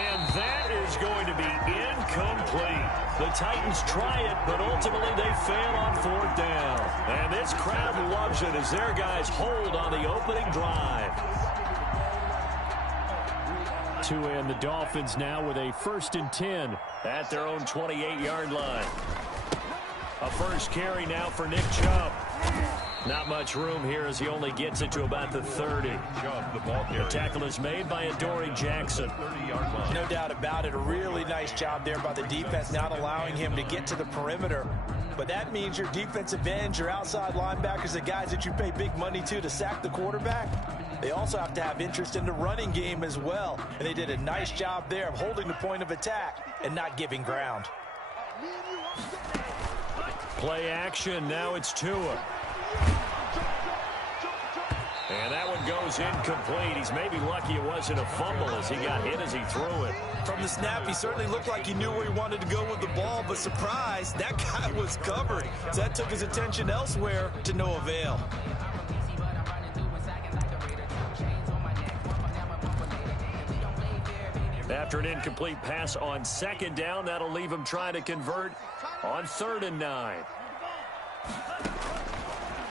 And that is going to be incomplete. The Titans try it, but ultimately they fail on 4th down. And this crowd loves it as their guys hold on the opening drive. To end the Dolphins now with a 1st and 10 at their own 28-yard line. A first carry now for Nick Chubb. Not much room here as he only gets it to about the 30. The tackle is made by Adoree Jackson. No doubt about it. A really nice job there by the defense, not allowing him to get to the perimeter. But that means your defensive ends, your outside linebackers, the guys that you pay big money to sack the quarterback, they also have to have interest in the running game as well. And they did a nice job there of holding the point of attack and not giving ground. Play action. Now it's Tua. And that one goes incomplete. He's maybe lucky it wasn't a fumble as he got hit as he threw it. From the snap, he certainly looked like he knew where he wanted to go with the ball, but surprise, that guy was covered. So that took his attention elsewhere to no avail. After an incomplete pass on 2nd down, that'll leave him trying to convert on 3rd and 9.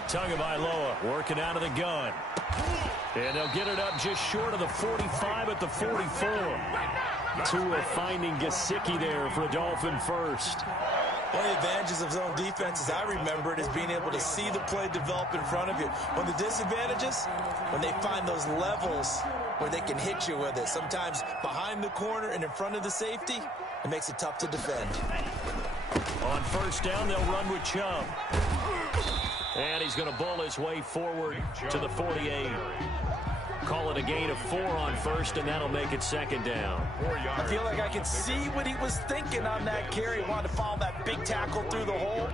Tagovailoa working out of the gun. And they'll get it up just short of the 45 at the 44. Tua finding Gesicki there for a Dolphin first. One of the advantages of zone defense, as I remember it, is being able to see the play develop in front of you. One of the disadvantages, when they find those levels where they can hit you with it. Sometimes behind the corner and in front of the safety, it makes it tough to defend. On 1st down, they'll run with Chubb. And he's going to bull his way forward to the 48. Call it a gain of 4 on 1st, and that'll make it 2nd down. I feel like I can see what he was thinking on that carry. He wanted to follow that big tackle through the hole.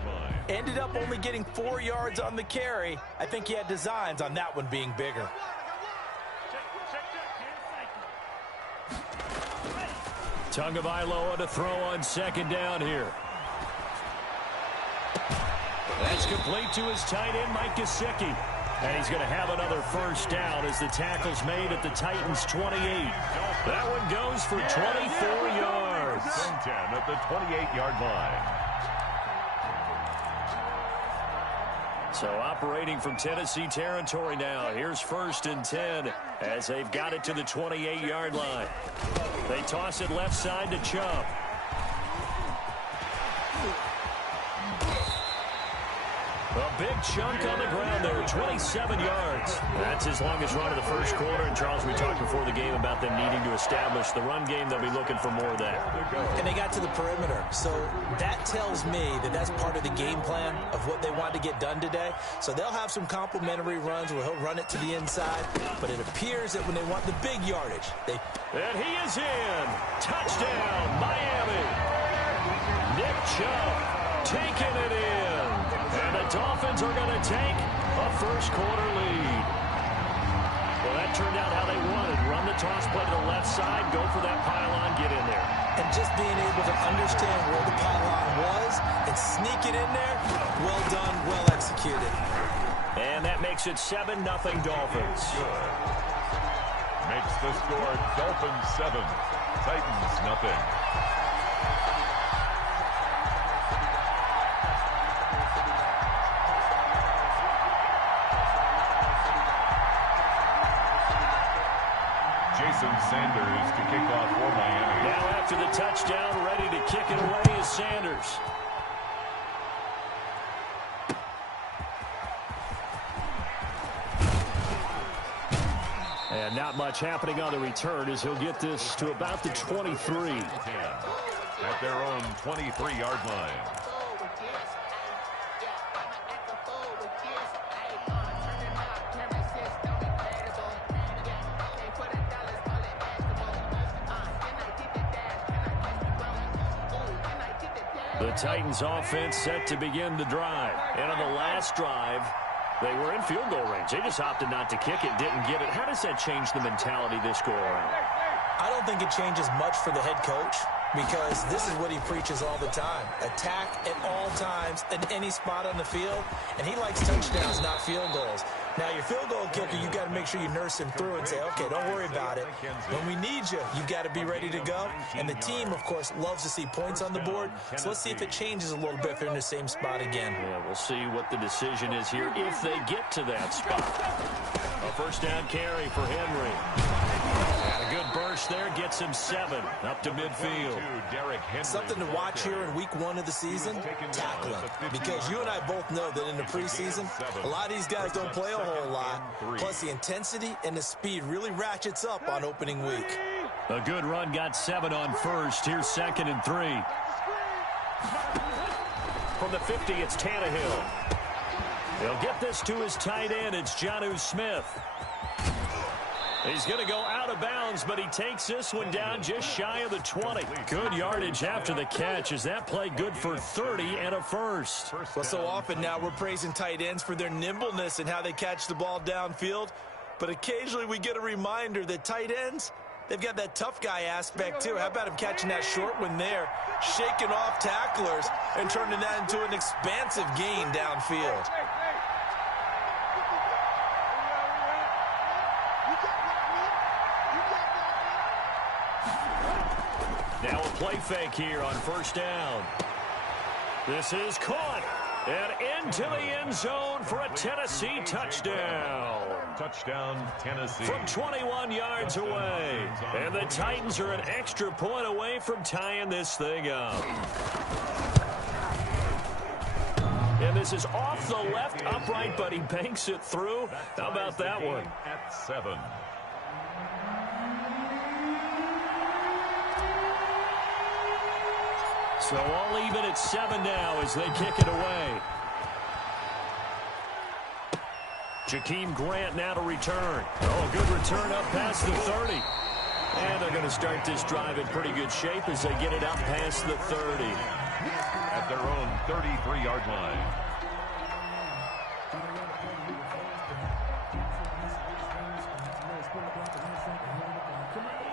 Ended up only getting 4 yards on the carry. I think he had designs on that one being bigger. Tagovailoa to throw on 2nd down here. That's complete to his tight end, Mike Gesicki. And he's going to have another 1st down as the tackle's made at the Titans' 28. That one goes for 24 yards. 10 at the 28-yard line. So operating from Tennessee territory now. Here's 1st and 10 as they've got it to the 28-yard line. They toss it left side to Chubb. A big chunk on the ground there, 27 yards. That's his longest run of the 1st quarter. And, Charles, we talked before the game about them needing to establish the run game. They'll be looking for more of that. And they got to the perimeter. So that tells me that that's part of the game plan of what they want to get done today. So they'll have some complementary runs where he'll run it to the inside. But it appears that when they want the big yardage, they... And he is in. Touchdown, Miami. Nick Chubb taking it in. And the Dolphins are going to take a 1st quarter lead. Well, that turned out how they wanted. Run the toss play to the left side, go for that pylon, get in there. And just being able to understand where the pylon was and sneak it in there, well done, well executed. And that makes it 7-0 Dolphins. Makes the score Dolphins 7, Titans nothing. Sanders to kick off for Miami. Now after the touchdown, ready to kick it away is Sanders. And not much happening on the return as he'll get this to about the 23. At their own 23-yard line. The Titans offense set to begin the drive. And on the last drive, they were in field goal range. They just opted not to kick it, didn't get it. How does that change the mentality this go around? I don't think it changes much for the head coach because this is what he preaches all the time. Attack at all times in any spot on the field. And he likes touchdowns, not field goals. Now, your field goal kicker, you got to make sure you nurse him through and say, okay, don't worry about it. When we need you, you got to be ready to go. And the team, of course, loves to see points on the board. So let's see if it changes a little bit if they're in the same spot again. Yeah, we'll see what the decision is here if they get to that spot. A first down carry for Henry. And a good burst there gets him 7 up to midfield. Something to watch here in week 1 of the season, tackling. Because you and I both know that in the preseason, a lot of these guys don't play a whole lot. Plus the intensity and the speed really ratchets up on opening week. A good run got 7 on first. Here's 2nd and 3. From the 50, it's Tannehill. He'll get this to his tight end. It's Jonnu Smith. He's going to go out of bounds, but he takes this one down just shy of the 20. Good yardage after the catch. Is that play good for 30 and a first? Well, so often now we're praising tight ends for their nimbleness and how they catch the ball downfield. But occasionally we get a reminder that tight ends, they've got that tough guy aspect too. How about him catching that short one there, shaking off tacklers, and turning that into an expansive gain downfield? Now a play fake here on first down. This is caught and into the end zone for a Tennessee touchdown. Touchdown, Tennessee. From 21 yards away. And the Titans are an extra point away from tying this thing up. And this is off the left upright, but he banks it through. How about that one? At 7. So all even at 7 now as they kick it away. Jakeem Grant now to return. Oh, good return up past the 30. And they're going to start this drive in pretty good shape as they get it up past the 30. At their own 33-yard line.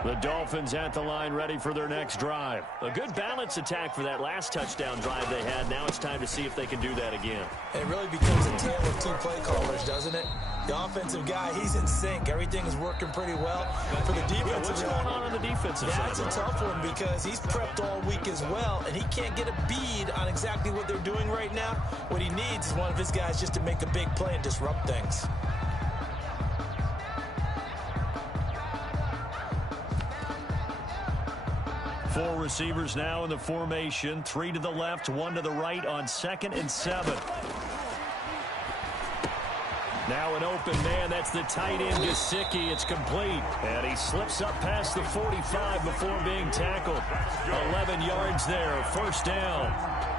The Dolphins at the line ready for their next drive. A good balance attack for that last touchdown drive they had. Now it's time to see if they can do that again. It really becomes a tale of 2 play callers, doesn't it? The offensive guy, he's in sync. Everything is working pretty well. For the defensive what's going on the defensive side? That's a tough one because he's prepped all week as well, and he can't get a bead on exactly what they're doing right now. What he needs is one of his guys just to make a big play and disrupt things. Four receivers now in the formation. 3 to the left, 1 to the right on 2nd and 7. Now an open man. That's the tight end, Gesicki. It's complete. And he slips up past the 45 before being tackled. 11 yards there. First down.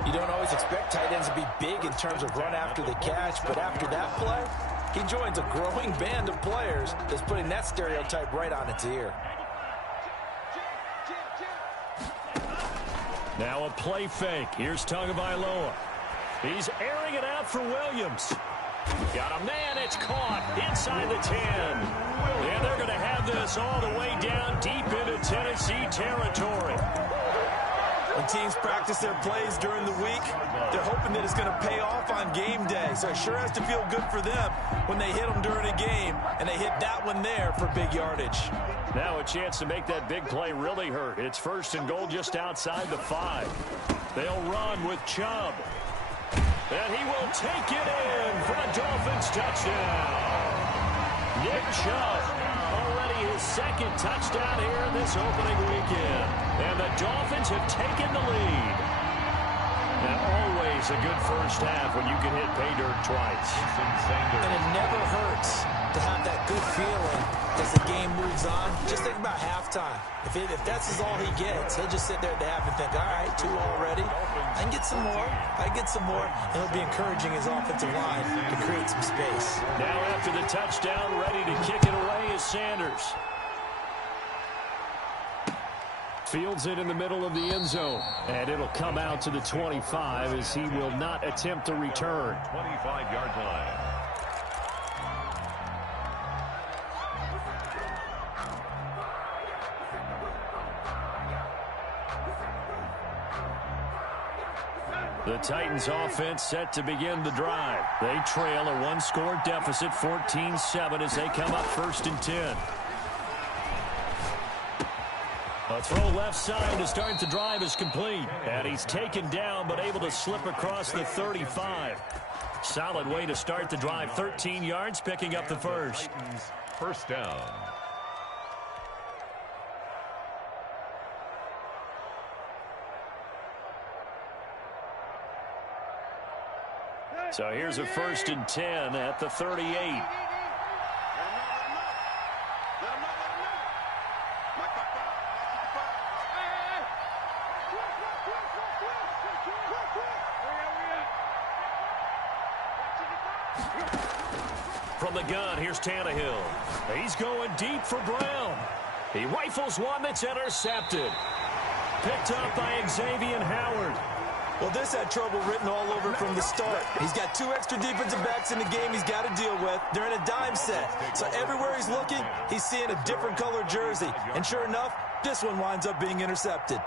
You don't always expect tight ends to be big in terms of run after the catch, but after that play, he joins a growing band of players that's putting that stereotype right on its ear. Now a play fake. Here's Tagovailoa. He's airing it out for Williams. Got a man. It's caught inside the 10. And they're going to have this all the way down deep into Tennessee territory. When teams practice their plays during the week, they're hoping that it's going to pay off on game day. So it sure has to feel good for them when they hit them during a game, and they hit that one there for big yardage. Now a chance to make that big play really hurt. It's 1st and goal just outside the 5. They'll run with Chubb. And he will take it in for a Dolphins touchdown. Nick Chubb, already his 2nd touchdown here in this opening weekend. And the Dolphins have taken the lead. Now, always a good first half when you can hit pay dirt twice. And it never hurts to have that good feeling as the game moves on. Just think about halftime. If that's all he gets, he'll just sit there at the half and think, all right, 2 already. I can get some more. I get some more. And he'll be encouraging his offensive line to create some space. Now after the touchdown, ready to kick it away is Sanders. Fields it in the middle of the end zone. And it'll come out to the 25 as he will not attempt to return. 25-yard line. The Titans offense set to begin the drive. They trail a one-score deficit, 14-7, as they come up 1st and 10. A throw left side to start the drive is complete. And he's taken down but able to slip across the 35. Solid way to start the drive. 13 yards, picking up the first. First down. So here's a 1st and 10 at the 38. From the gun, here's Tannehill. He's going deep for Brown. He rifles one that's intercepted. Picked up by Xavier Howard. Well, this had trouble written all over from the start. He's got 2 extra defensive backs in the game he's got to deal with. They're in a dime set. So everywhere he's looking, he's seeing a different color jersey. And sure enough, this one winds up being intercepted.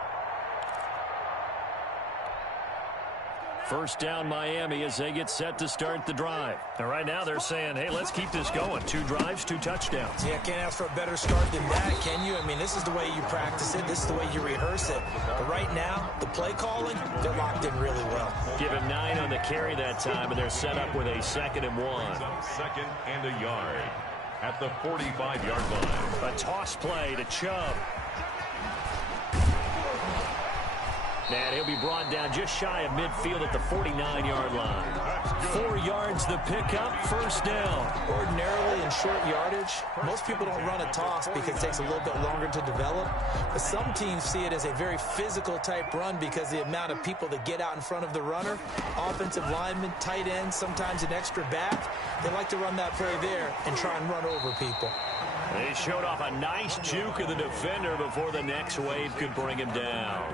First down Miami as they get set to start the drive. And right now they're saying, hey, let's keep this going. 2 drives, 2 touchdowns. Yeah, can't ask for a better start than that, can you? I mean, this is the way you practice it. This is the way you rehearse it. But right now, the play calling, they're locked in really well. Give him 9 on the carry that time, and they're set up with a 2nd and 1. 2nd and a yard at the 45-yard line. A toss play to Chubb. And he'll be brought down just shy of midfield at the 49-yard line. 4 yards the pickup, first down. Ordinarily in short yardage, most people don't run a toss because it takes a little bit longer to develop. But some teams see it as a very physical type run because the amount of people that get out in front of the runner, offensive linemen, tight ends, sometimes an extra back, they like to run that play there and try and run over people. They showed off a nice juke of the defender before the next wave could bring him down.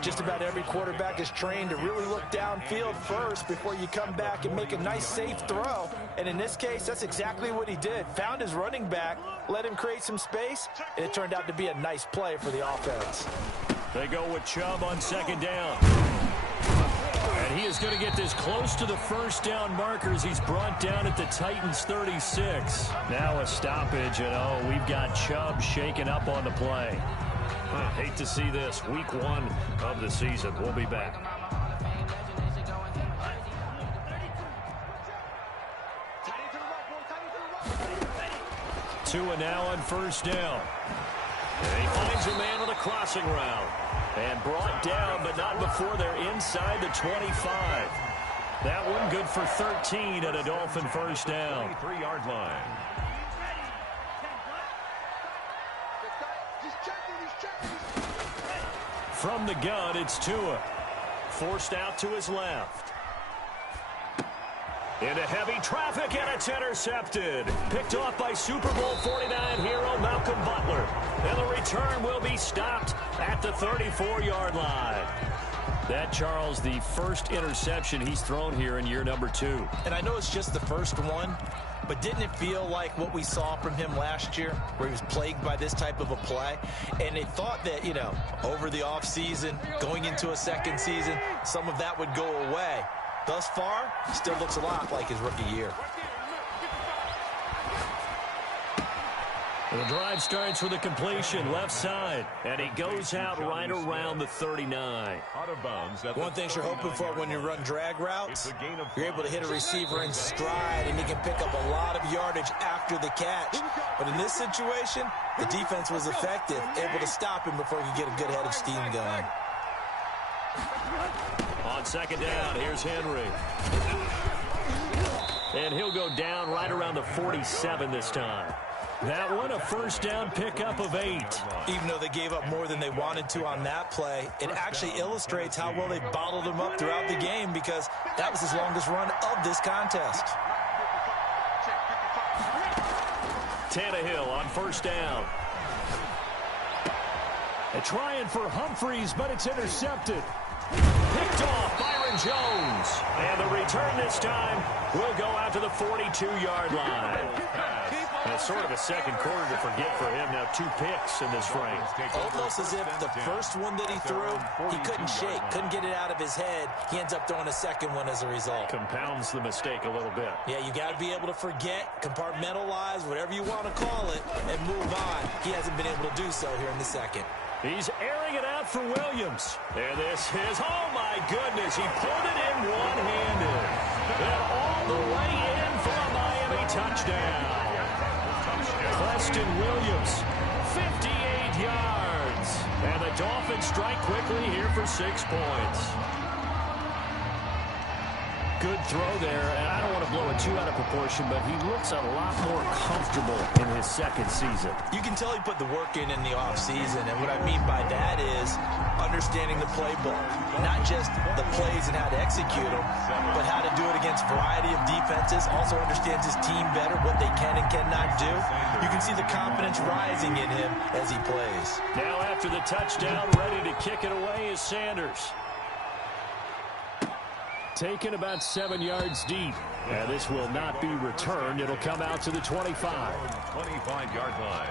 Just about every quarterback is trained to really look downfield first before you come back and make a nice, safe throw. And in this case, that's exactly what he did. Found his running back, let him create some space, and it turned out to be a nice play for the offense. They go with Chubb on 2nd down. And he is going to get this close to the first down markers. He's brought down at the Titans 36. Now a stoppage, and we've got Chubb shaken up on the play. Hate to see this. Week 1 of the season. We'll be back. Tua now on first down. And he finds a man on the crossing route. And brought down, but not before they're inside the 25. That one good for 13 at a Dolphin first down. 23-yard line. From the gun, it's Tua. Forced out to his left. Into heavy traffic, and it's intercepted. Picked off by Super Bowl 49 hero Malcolm Butler. And the return will be stopped at the 34-yard line. That, Charles, the first interception he's thrown here in year number 2. And I know it's just the first one, but didn't it feel like what we saw from him last year, where he was plagued by this type of a play? And they thought that, over the offseason, going into a second season, some of that would go away. Thus far, still looks a lot like his rookie year. The drive starts with a completion left side, and he goes out right around the 39. Out of bounds. One thing you're hoping for when you run drag routes, you're able to hit a receiver in stride, and he can pick up a lot of yardage after the catch. But in this situation, the defense was effective, able to stop him before he could get a good head of steam going. On 2nd down, here's Henry. And he'll go down right around the 47 this time. That one, a first down pickup of 8. Even though they gave up more than they wanted to on that play, it actually illustrates how well they bottled him up throughout the game because that was his longest run of this contest. Tannehill on first down. They're trying for Humphreys, but it's intercepted. Picked off Byron Jones. And the return this time will go out to the 42-yard line. And it's sort of a second quarter to forget for him. Now 2 picks in this frame. Almost as if the first one that he threw, he couldn't shake, couldn't get it out of his head. He ends up throwing a second one as a result. Compounds the mistake a little bit. Yeah, you got to be able to forget, compartmentalize, whatever you want to call it, and move on. He hasn't been able to do so here in the second. He's airing it out for Williams. And this is, oh my goodness, he pulled it in one-handed. And all the way in for a Miami touchdown. Preston Williams, 58 yards. And the Dolphins strike quickly here for 6 points. Good throw there, and I don't want to blow it too out of proportion, but he looks a lot more comfortable in his second season. You can tell he put the work in the offseason, and what I mean by that is understanding the playbook. Not just the plays and how to execute them, but how to do it against a variety of defenses. Also understands his team better, what they can and cannot do. You can see the confidence rising in him as he plays. Now after the touchdown, ready to kick it away is Sanders. Taken about 7 yards deep. And this will not be returned. It'll come out to the 25. 25-yard line.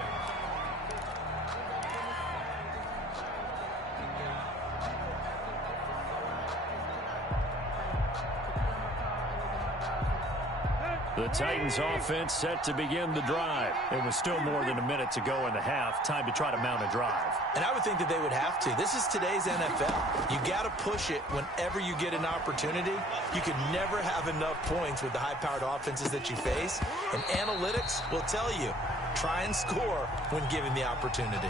The Titans offense set to begin the drive. It was still more than a minute to go in the half. Time to try to mount a drive. And I would think that they would have to. This is today's NFL. You got to push it whenever you get an opportunity. You can never have enough points with the high-powered offenses that you face. And analytics will tell you, try and score when given the opportunity.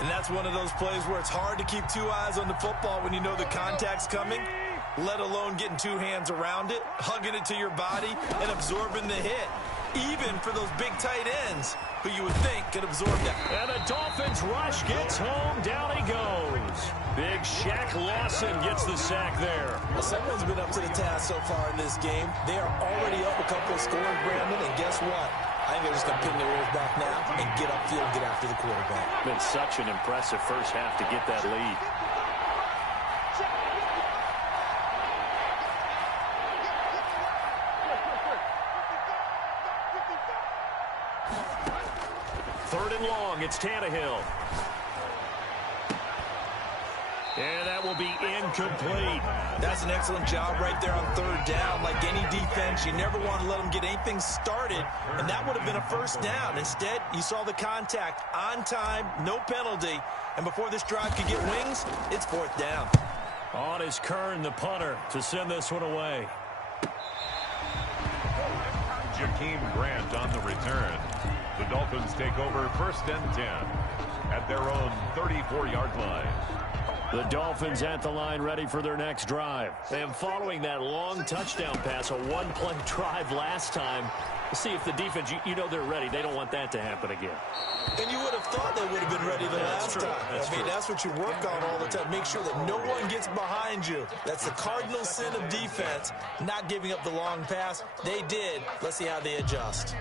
And that's one of those plays where it's hard to keep 2 eyes on the football when you know the contact's coming, let alone getting 2 hands around it, hugging it to your body, and absorbing the hit. Even for those big tight ends who you would think could absorb that. And the Dolphins rush gets home. Down he goes. Big Shaq Lawson gets the sack there. Well, someone's been up to the task so far in this game. They are already up a couple of scores, Brandon, and guess what? I think they're just going to pin their ears back now and get upfield, get after the quarterback. Been such an impressive first half to get that lead. Third and long, it's Tannehill. And that will be incomplete. That's an excellent job right there on third down. Like any defense, you never want to let them get anything started, and that would have been a first down. Instead, you saw the contact on time, no penalty, and before this drive could get wings, it's fourth down. On is Kern, the punter, to send this one away. Jakeem Grant on the return. The Dolphins take over 1st and 10 at their own 34-yard line. The Dolphins at the line ready for their next drive. And following that long touchdown pass, a one-play drive last time, see if the defense, you know they're ready. They don't want that to happen again. And you would have thought they would have been ready the last time. I mean, that's what you work on all the time. Make sure that no one gets behind you. That's the cardinal sin of defense, not giving up the long pass. They did. Let's see how they adjust.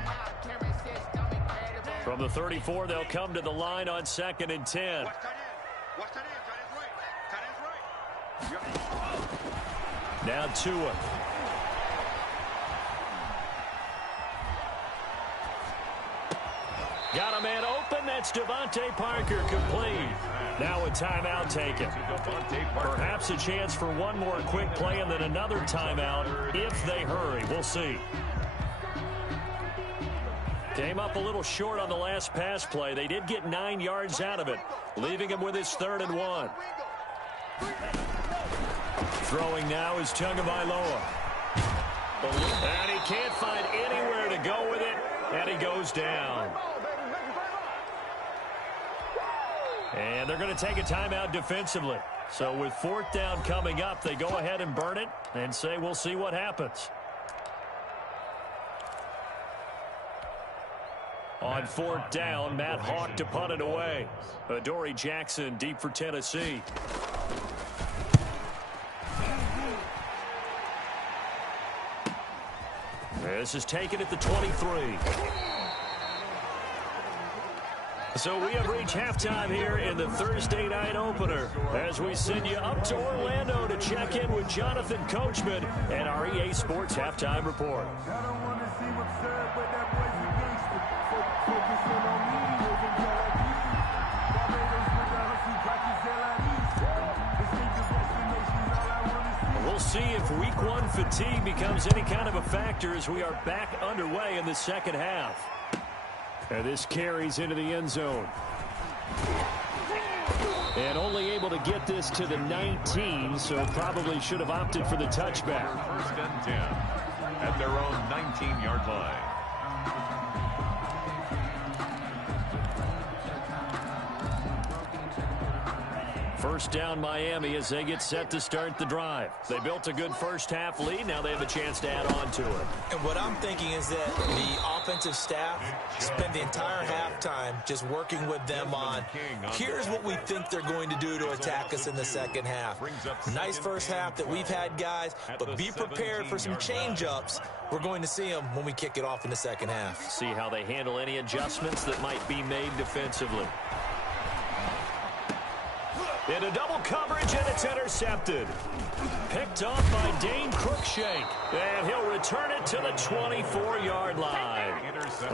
From the 34, they'll come to the line on 2nd and 10. Now Tua. Got a man open. That's Devontae Parker, complete. Now a timeout taken. Perhaps a chance for one more quick play and then another timeout if they hurry. We'll see. Came up a little short on the last pass play. They did get 9 yards out of it, leaving him with his 3rd and 1. Throwing now is Tagovailoa. And he can't find anywhere to go with it, and he goes down. And they're going to take a timeout defensively. So with 4th down coming up, they go ahead and burn it and say we'll see what happens. On 4th down, Matt Hawk to punt it away. Adoree Jackson deep for Tennessee. This is taken at the 23. So we have reached halftime here in the Thursday night opener as we send you up to Orlando to check in with Jonathan Coachman and our EA Sports Halftime Report. We'll see if week one fatigue becomes any kind of a factor as we are back underway in the second half. And this carries into the end zone. And only able to get this to the 19, so probably should have opted for the touchback. First and 10 at their own 19-yard line. First down Miami as they get set to start the drive. They built a good first half lead. Now they have a chance to add on to it. And what I'm thinking is that the offensive staff spent the entire halftime just working with them on, here's what we think they're going to do to attack us in the second half. Nice first half that we've had, guys, but be prepared for some change-ups. We're going to see them when we kick it off in the second half. See how they handle any adjustments that might be made defensively. Into double coverage, and it's intercepted. Picked off by Dane Cruikshank. And he'll return it to the 24-yard line.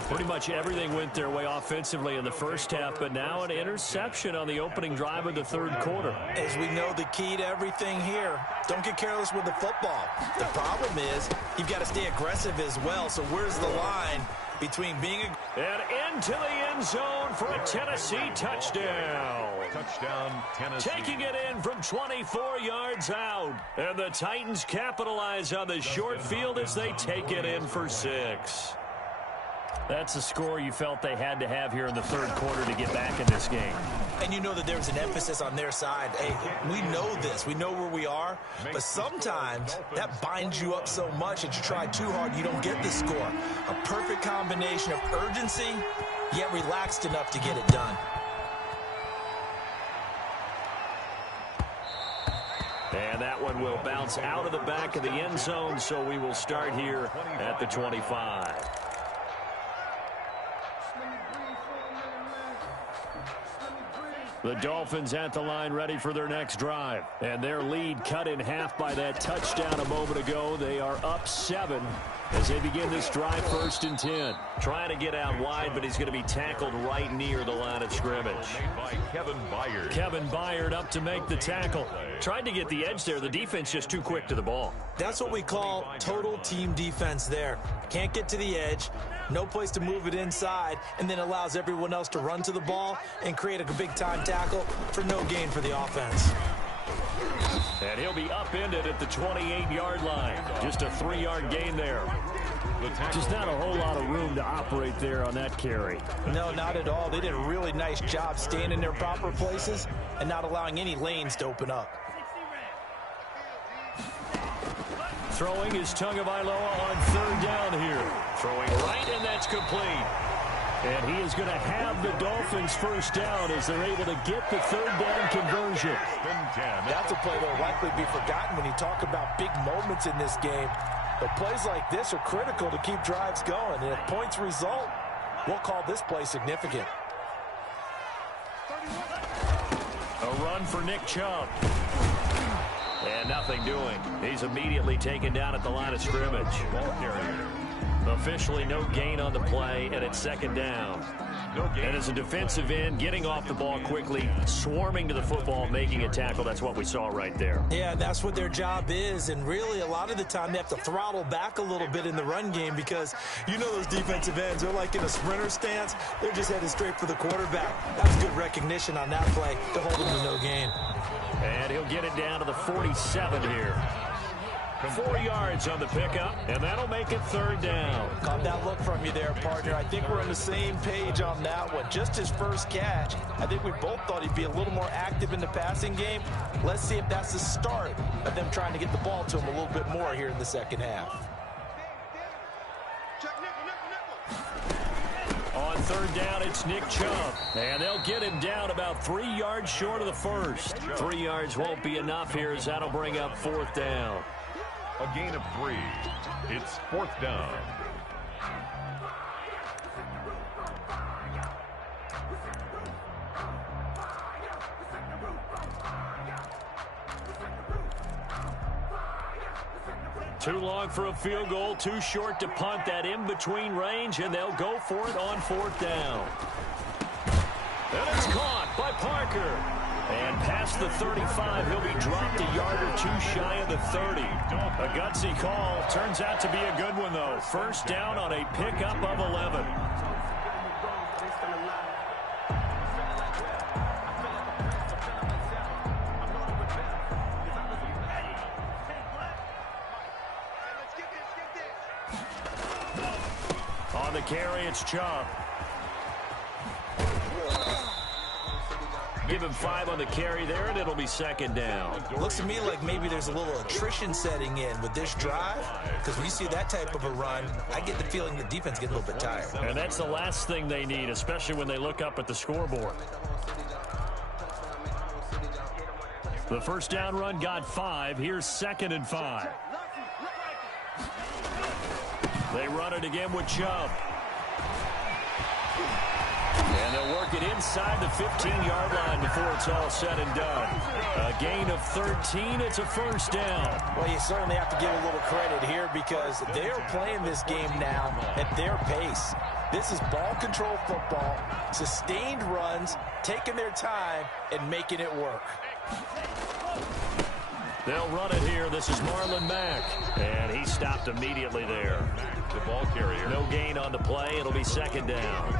Pretty much everything went their way offensively in the first half, but now an interception on the opening drive of the third quarter. As we know, the key to everything here, don't get careless with the football. The problem is you've got to stay aggressive as well, so where's the line between being and into the end zone for a Tennessee touchdown. Touchdown, Tennessee. Taking it in from 24 yards out. And the Titans capitalize on the short field as they take it in for 6. That's a score you felt they had to have here in the third quarter to get back in this game. And you know that there's an emphasis on their side. Hey, we know this. We know where we are. But sometimes that binds you up so much that you try too hard, you don't get the score. A perfect combination of urgency, yet relaxed enough to get it done. And that one will bounce out of the back of the end zone, so we will start here at the 25. The Dolphins at the line ready for their next drive. And their lead cut in half by that touchdown a moment ago. They are up 7 as they begin this drive, 1st and 10. Trying to get out wide, but he's going to be tackled right near the line of scrimmage. By Kevin Byard. Kevin Byard up to make the tackle. Tried to get the edge there. The defense just too quick to the ball. That's what we call total team defense there. Can't get to the edge. No place to move it inside, and then allows everyone else to run to the ball and create a big-time tackle for no gain for the offense. And he'll be upended at the 28-yard line. Just a 3-yard gain there. Just not a whole lot of room to operate there on that carry. No, not at all. They did a really nice job staying in their proper places and not allowing any lanes to open up. Throwing is Tagovailoa on 3rd down here. Throwing right, and that's complete. And he is going to have the Dolphins' first down as they're able to get the 3rd down conversion. That's a play that will likely be forgotten when you talk about big moments in this game. But plays like this are critical to keep drives going. And if points result, we'll call this play significant. A run for Nick Chubb. And nothing doing. He's immediately taken down at the line of scrimmage. Ball carrier. Officially no gain on the play, and it's 2nd down. And as a defensive end, getting off the ball quickly, swarming to the football, making a tackle, that's what we saw right there. Yeah, that's what their job is, and really a lot of the time they have to throttle back a little bit in the run game because you know those defensive ends, they're like in a sprinter stance. They're just headed straight for the quarterback. That's good recognition on that play to hold him to no gain. And he'll get it down to the 47 here. 4 yards on the pickup, and that'll make it 3rd down. Caught that look from you there, partner. I think we're on the same page on that one. Just his first catch. I think we both thought he'd be a little more active in the passing game. Let's see if that's the start of them trying to get the ball to him a little bit more here in the second half. On 3rd down, it's Nick Chubb. And they'll get him down about 3 yards short of the first. 3 yards won't be enough here as that'll bring up 4th down. A gain of 3. It's 4th down. Too long for a field goal, too short to punt. That in-between range, and they'll go for it on 4th down. And it's caught by Parker. And past the 35, he'll be dropped a yard or two shy of the 30. A gutsy call. Turns out to be a good one, though. First down on a pickup of 11. On the carry, it's Chubb. Give him 5 on the carry there, and it'll be 2nd down. Looks to me like maybe there's a little attrition setting in with this drive, because when you see that type of a run, I get the feeling the defense gets a little bit tired. And that's the last thing they need, especially when they look up at the scoreboard. The first down run got 5. Here's 2nd and 5. They run it again with Chubb. And they'll work it inside the 15-yard line before it's all said and done. A gain of 13. It's a first down. Well, you certainly have to give a little credit here because they are playing this game now at their pace. This is ball control football, sustained runs, taking their time, and making it work. They'll run it here. This is Marlon Mack. And he stopped immediately there. The ball carrier. No gain on the play. It'll be 2nd down.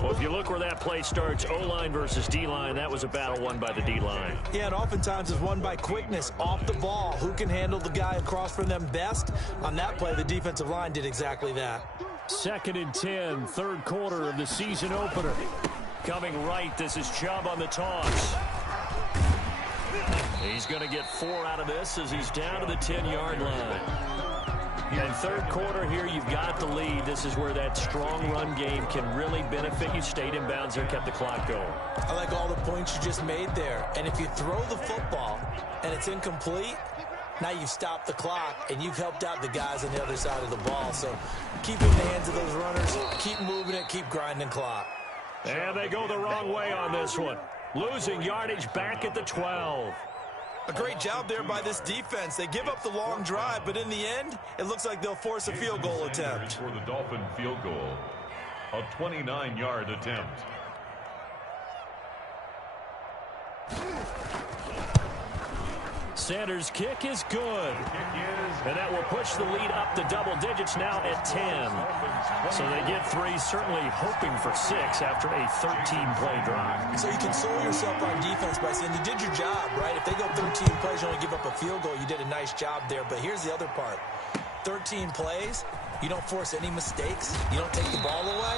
Well, if you look where that play starts, O-line versus D-line, that was a battle won by the D-line. Yeah, and oftentimes it's won by quickness off the ball. Who can handle the guy across from them best? On that play, the defensive line did exactly that. 2nd and 10, 3rd quarter of the season opener. Coming right, this is Chubb on the toss. He's going to get 4 out of this as he's down to the 10-yard line. And 3rd quarter here, you've got the lead. This is where that strong run game can really benefit you. Stayed in bounds there, kept the clock going. I like all the points you just made there. And if you throw the football and it's incomplete, now you've stopped the clock and you've helped out the guys on the other side of the ball. So keep in the hands of those runners, keep moving it, keep grinding clock. And they go the wrong way on this one. Losing yardage back at the 12. A great job there by this defense. They give up the long drive, but in the end, it looks like they'll force a field goal attempt. For the Dolphin field goal, a 29-yard attempt. Sanders' kick is good. And that will push the lead up to double digits now at 10. So they get 3, certainly hoping for 6 after a 13-play drive. So you console yourself on defense by saying you did your job, right? If they go 13 plays, you only give up a field goal, you did a nice job there. But here's the other part. 13 plays, you don't force any mistakes, you don't take the ball away.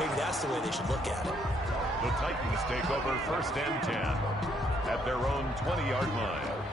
Maybe that's the way they should look at it. The Titans take over 1st and 10 at their own 20-yard line.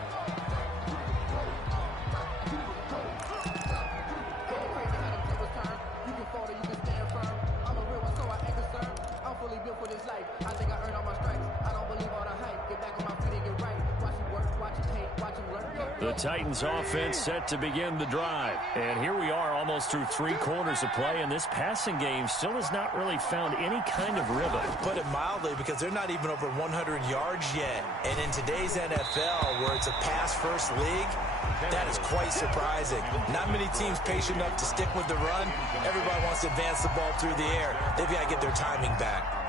The Titans offense set to begin the drive. And here we are almost through 3 quarters of play, and this passing game still has not really found any kind of rhythm. Put it mildly, because they're not even over 100 yards yet. And in today's NFL, where it's a pass-first league, that is quite surprising. Not many teams patient enough to stick with the run. Everybody wants to advance the ball through the air. They've got to get their timing back.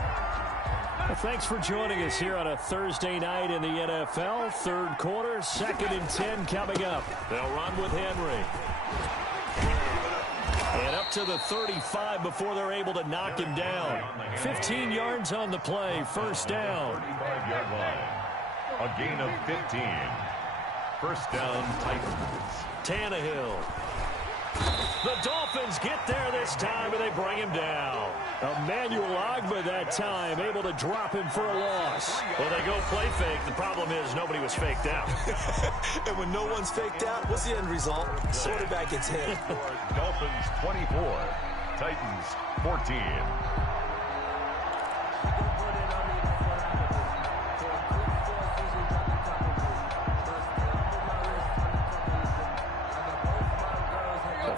Well, thanks for joining us here on a Thursday night in the NFL. 3rd quarter, 2nd and 10 coming up. They'll run with Henry. And up to the 35 before they're able to knock him down. 15 yards on the play, first down. 35-yard line. A gain of 15. First down, Titans. Tannehill. The Dolphins get there this time, and they bring him down. Emmanuel Ogbah that time, able to drop him for a loss. Well, they go play fake. The problem is nobody was faked out. And when no one's faked out, what's the end result? Quarterback gets hit. Dolphins 24, Titans 14.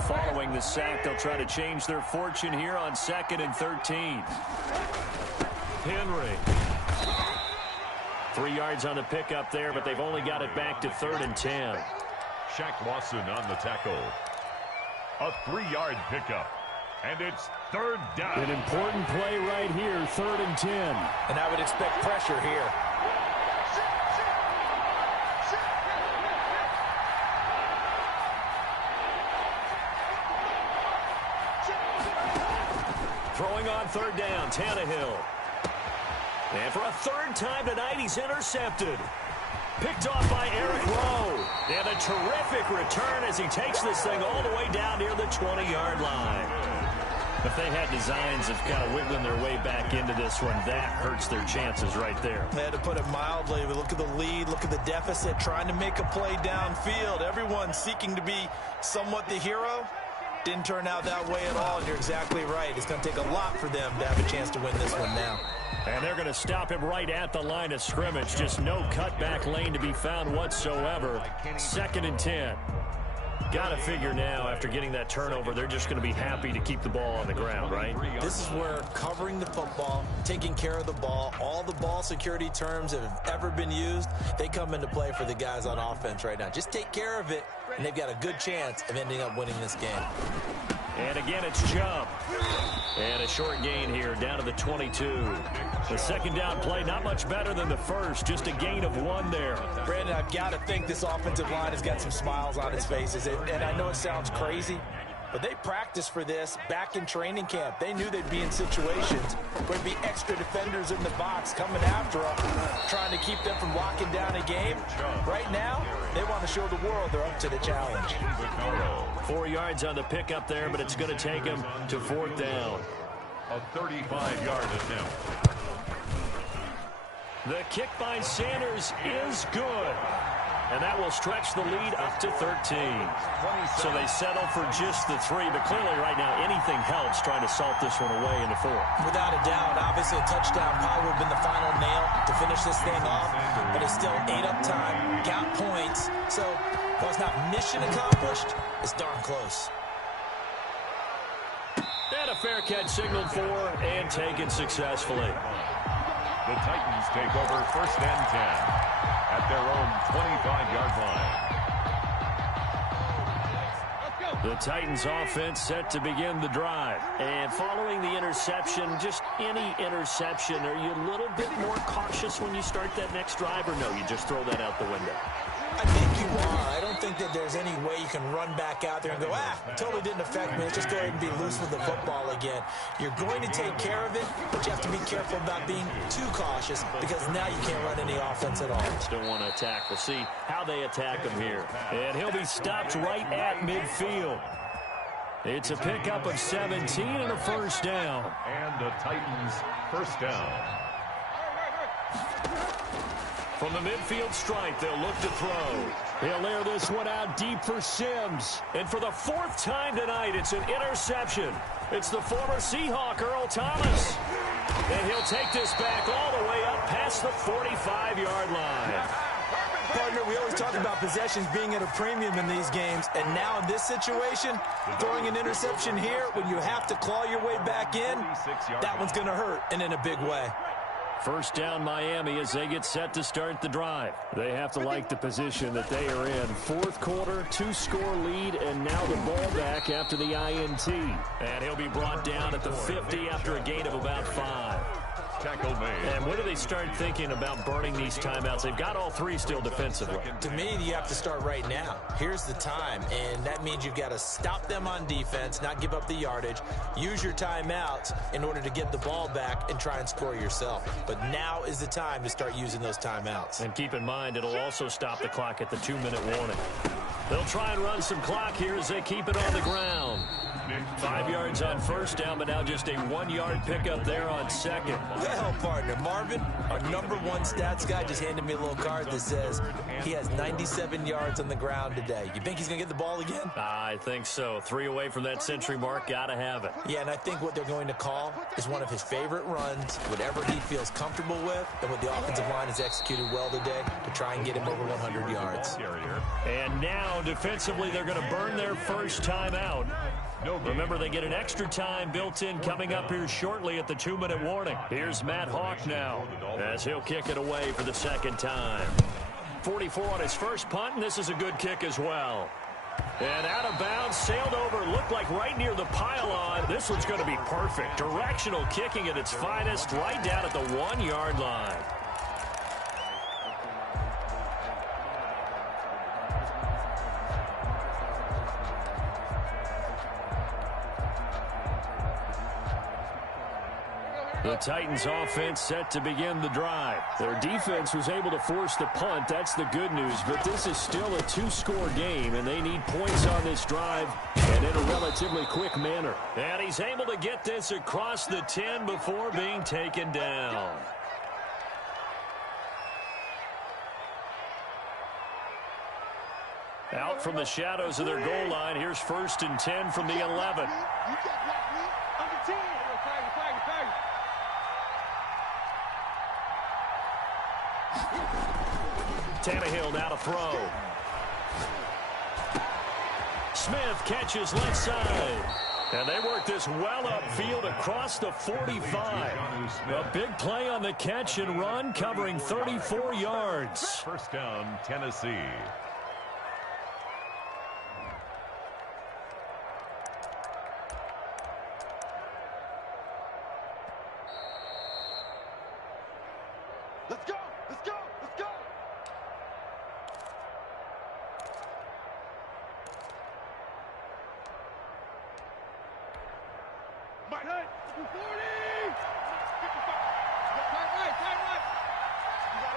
Following the sack, they'll try to change their fortune here on 2nd and 13. Henry. 3 yards on the pickup there, but they've only got it back to 3rd and 10. Shaq Lawson on the tackle. A 3-yard pickup. And it's third down. An important play right here, 3rd and 10. And I would expect pressure here. Throwing on 3rd down, Tannehill. And for a 3rd time tonight, he's intercepted. Picked off by Eric Rowe. And a terrific return as he takes this thing all the way down near the 20-yard line. If they had designs of kind of wiggling their way back into this one, that hurts their chances right there. They had to put it mildly. Look at the lead, look at the deficit, trying to make a play downfield. Everyone seeking to be somewhat the hero. Didn't turn out that way at all, and you're exactly right. It's going to take a lot for them to have a chance to win this one now. And they're going to stop him right at the line of scrimmage. Just no cutback lane to be found whatsoever. 2nd and 10. Got to figure now, after getting that turnover, they're just going to be happy to keep the ball on the ground, right? This is where covering the football, taking care of the ball, all the ball security terms that have ever been used, they come into play for the guys on offense right now. Just take care of it, and they've got a good chance of ending up winning this game. And again, it's Chubb. And a short gain here down to the 22. The 2nd down play, not much better than the first. Just a gain of 1 there. Brandon, I've got to think this offensive line has got some smiles on its faces. And I know it sounds crazy, but they practiced for this back in training camp. They knew they'd be in situations where there'd be extra defenders in the box coming after them, trying to keep them from locking down a game. Right now, they want to show the world they're up to the challenge. 4 yards on the pickup there, but it's going to take him to 4th down. A 35-yard attempt. The kick by Sanders is good. And that will stretch the lead up to 13. So they settle for just the 3. But clearly right now, anything helps trying to salt this one away in the 4th. Without a doubt, obviously a touchdown probably would have been the final nail to finish this thing off. But it's still ate up time, got points. So while it's not mission accomplished, it's darn close. And a fair catch signaled for and taken successfully. The Titans take over 1st and 10 at their own 25-yard line. The Titans offense set to begin the drive. And following the interception, just any interception, are you a little bit more cautious when you start that next drive, or no, you just throw that out the window? I think you are. I don't think that there's any way you can run back out there and go, totally didn't affect me. Let's just go ahead and be loose with the football again. You're going to take care of it, but you have to be careful about being too cautious because now you can't run any offense at all. Still want to attack. We'll see how they attack him here. And he'll be stopped right at midfield. It's a pickup of 17 and a 1st down. And the Titans 1st down. From the midfield stripe, they'll look to throw. He'll air this one out deep for Sims. And for the 4th time tonight, it's an interception. It's the former Seahawk, Earl Thomas. And he'll take this back all the way up past the 45-yard line. Partner, we always talk about possessions being at a premium in these games, and now in this situation, throwing an interception here when you have to claw your way back in, that one's going to hurt, and in a big way. 1st down Miami as they get set to start the drive. They have to like the position that they are in. 4th quarter, 2-score lead, and now the ball back after the INT. And he'll be brought down at the 50 after a gain of about 5. Tackle made. And when do they start thinking about burning these timeouts? They've got all 3 still defensively. To me, you have to start right now. Here's the time, and that means you've got to stop them on defense, not give up the yardage, use your timeouts in order to get the ball back and try and score yourself. But now is the time to start using those timeouts. And keep in mind, it'll also stop the clock at the 2-minute warning. They'll try and run some clock here as they keep it on the ground. 5 yards on 1st down, but now just a 1-yard pickup there on 2nd. Well, partner, Marvin, our #1 stats guy, just handed me a little card that says he has 97 yards on the ground today. You think he's going to get the ball again? I think so. 3 away from that century mark. Got to have it. Yeah, and I think what they're going to call is one of his favorite runs, whatever he feels comfortable with, and what the offensive line has executed well today to try and get him over 100 yards. And now, defensively, they're going to burn their 1st timeout. Remember, they get an extra time built in coming up here shortly at the 2-minute warning. Here's Matt Hawk now as he'll kick it away for the 2nd time. 44 on his first punt, and this is a good kick as well. And out of bounds, sailed over, looked like right near the pylon. This one's going to be perfect. Directional kicking at its finest, right down at the 1-yard line. The Titans offense set to begin the drive. Their defense was able to force the punt. That's the good news. But this is still a 2-score game, and they need points on this drive and in a relatively quick manner. And he's able to get this across the 10 before being taken down. Out from the shadows of their goal line. Here's 1st and 10 from the 11. Tannehill now to throw. Smith catches left side. And they work this well upfield across the 45. A big play on the catch and run, covering 34 yards. First down, Tennessee. Let's go! Let's go! Let's go! Mike Hunt, 40! 55! Time right! You got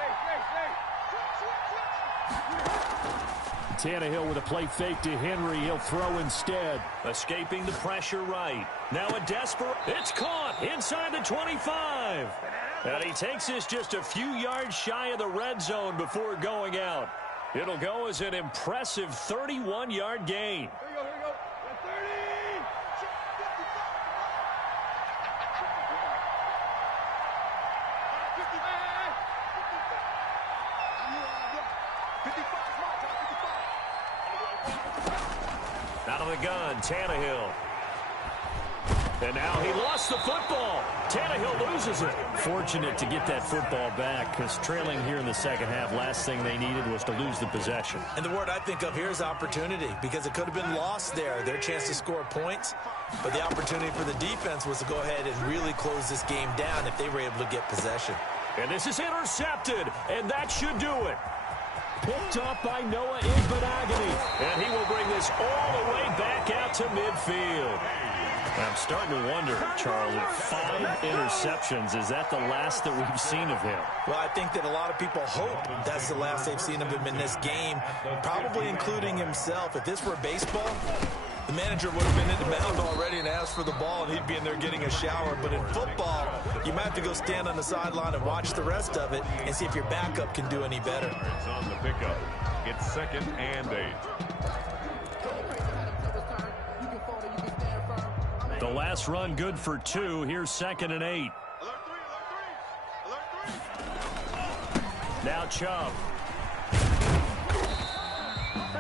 Switch! Tannehill with a play fake to Henry. He'll throw instead. Escaping the pressure right. Now a desperate. It's caught inside the 25. And he takes this just a few yards shy of the red zone before going out. It'll go as an impressive 31-yard gain. Here we go, here we go. 30! 55 is my time, 55. Out of the gun, Tannehill. And now he lost the football. Tannehill loses it. Fortunate to get that football back, because trailing here in the second half, last thing they needed was to lose the possession. And the word I think of here is opportunity, because it could have been lost there, their chance to score points. But the opportunity for the defense was to go ahead and really close this game down if they were able to get possession. And this is intercepted, and that should do it. Picked up by Noah Igbenogany. And he will bring this all the way back out to midfield. I'm starting to wonder, Charles, at 5 interceptions, is that the last that we've seen of him? Well, I think that a lot of people hope that's the last they've seen of him in this game, probably including himself. If this were baseball, the manager would have been in the mound already and asked for the ball, and he'd be in there getting a shower. But in football, you might have to go stand on the sideline and watch the rest of it and see if your backup can do any better. It's on the pickup. It's 2nd and 8. The last run good for 2. Here's 2nd and 8. Now Chubb.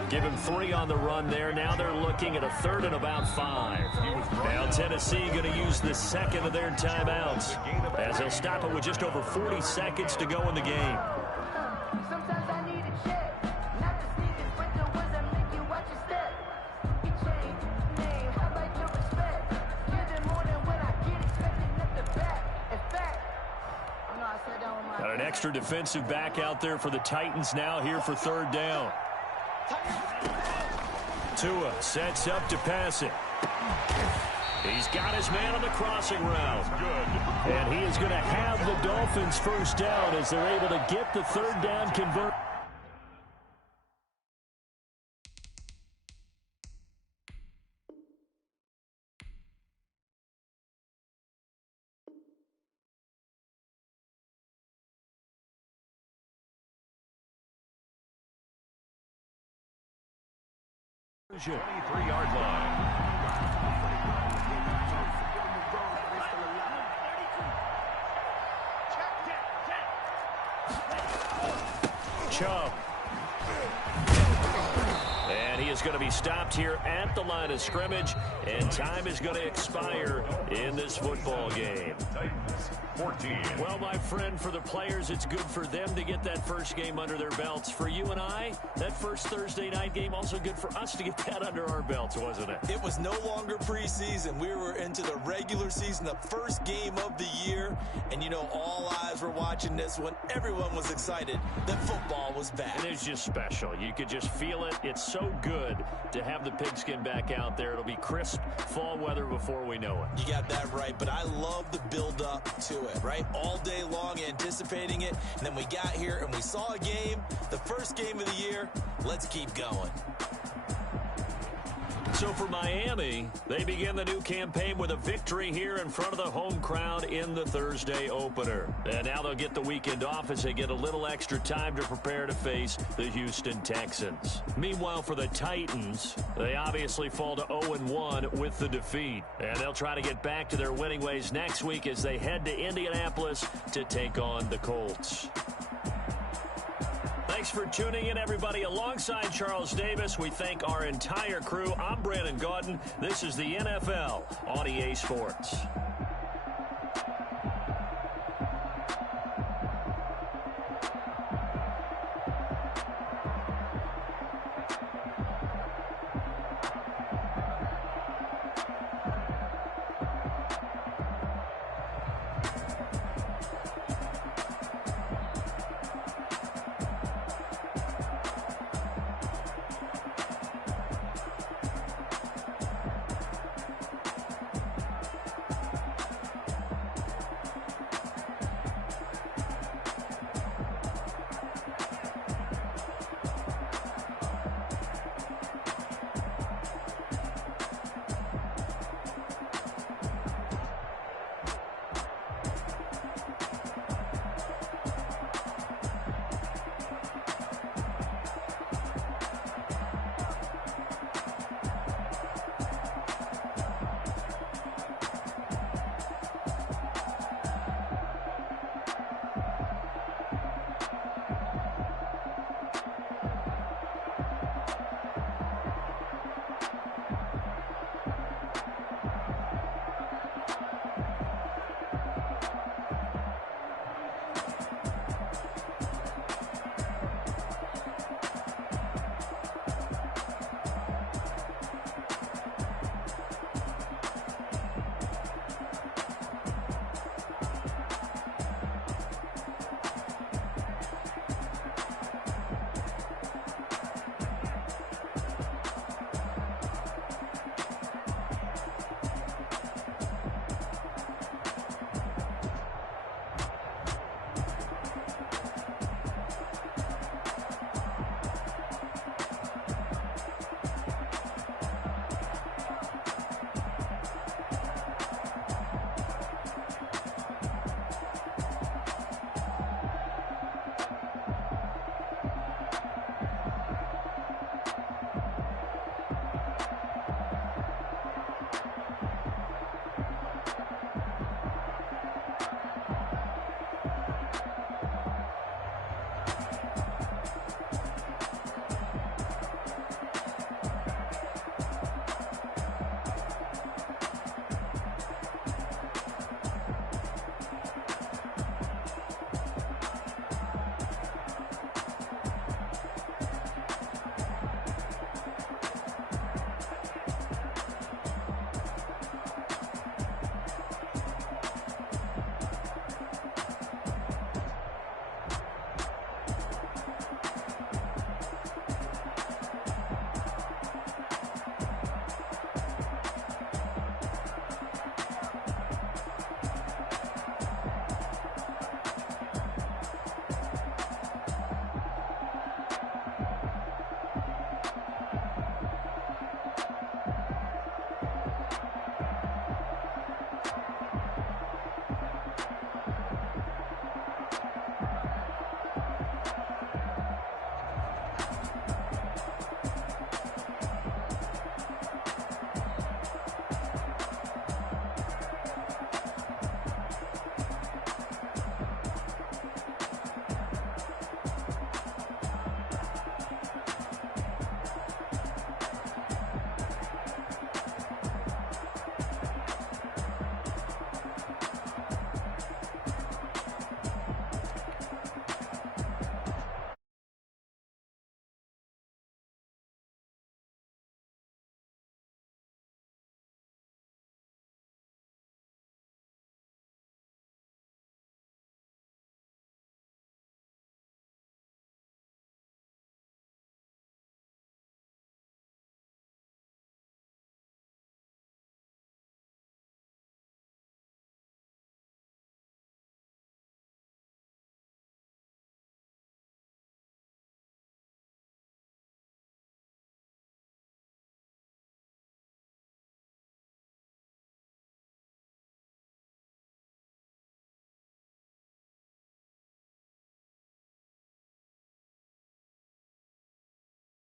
Give him 3 on the run there. Now they're looking at a 3rd and about 5. Now Tennessee going to use the second of their timeouts, as they'll stop it with just over 40 seconds to go in the game. Got an extra defensive back out there for the Titans now here for 3rd down. Tua sets up to pass it. He's got his man on the crossing route. And he is going to have the Dolphins first down as they're able to get the 3rd down convert. Conversion. 23-yard line. Chubb. And he is going to be stopped here at the line of scrimmage, and time is going to expire in this football game. Titans 14. Well, my friend, for the players, it's good for them to get that first game under their belts. For you and I, that first Thursday night game, also good for us to get that under our belts, wasn't it? It was no longer preseason. We were into the regular season, the first game of the year. And, you know, all eyes were watching this one. Everyone was excited that football was back. It is just special. You could just feel it. It's so good to have the pigskin back out there. It'll be crisp fall weather before we know it. You got that right, but I love the build-up to it, right? All day long anticipating it, and then we got here and we saw a game, the first game of the year. Let's keep going. So for Miami, they begin the new campaign with a victory here in front of the home crowd in the Thursday opener. And now they'll get the weekend off as they get a little extra time to prepare to face the Houston Texans. Meanwhile, for the Titans, they obviously fall to 0-1 with the defeat. And they'll try to get back to their winning ways next week as they head to Indianapolis to take on the Colts. Thanks for tuning in, everybody. Alongside Charles Davis, we thank our entire crew. I'm Brandon Gaudin. This is the NFL on EA Sports.